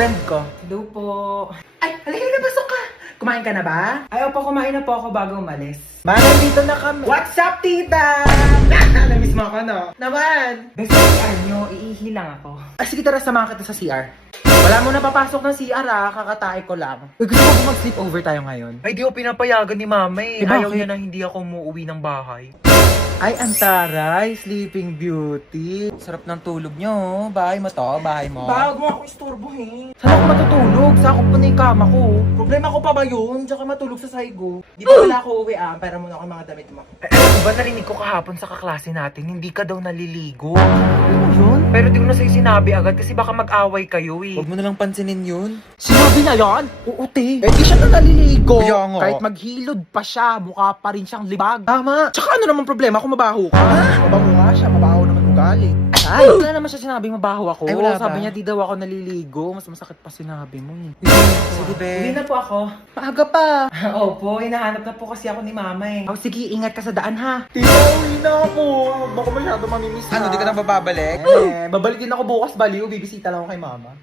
friend ko. Hello po. Ay, halika na, pasok ka. Kumain ka na ba? Ay, opo, kumain na po ako bago umalis. Manang, dito na kami. What's up, tita? Namiss mo ako, no? Naman. Best CR nyo, iihi lang ako. Ay, sige, tara, samahan kita sa CR. Wala mo na papasok ng CR kakatae ko lang. Uy, gusto mo ba mag-sleep over tayo ngayon? Ay, di ko pinapayagan ni mama eh. Bakit? Ayaw niya na hindi ako umuwi ng bahay. Ay, antaray, Sleeping Beauty. Sarap ng tulog nyo. Bahay mo to? Bahay mo? Bago ako istorbohin. Saan ako matutulog? Sakop ko na yung kama ko. Problema ko pa ba yun? Tsaka matulog sa saigo. Di pa wala ako uwi Pera muna ako mga damit mo. Eh, alam mo ba, narinig ko kahapon sa kaklase natin, hindi ka daw naliligo. Ano yun? Pero di ko na sa'yo sinabi agad kasi baka mag-away kayo eh. Huwag mo nalang pansinin yun. Sinabi na yan? Oo, te. Eh, di siya na naliligo. Kaya nga. Kahit maghilod pa siya, mukha pa rin siyang libag. Tama. Tsaka ano naman problema kung mabaho ka? Mabaho nga siya, mabaho naman ugali. Ay, wala naman siya sinabing mabaho ako. Ay, wala Sabi ba? niya di daw ako naliligo. Mas masakit pa sinabi mo eh. Sige, be. Uwi na po ako. Maaga pa. Opo, hinahanap na po kasi ako ni mama eh. Oh, sige, ingat ka sa daan ha. Tita, uwi na ako. Baka masyado mamimiss Ano, di ka na bababalik? Babalik din ako bukas baliw. Bibisita lang ako kay mama.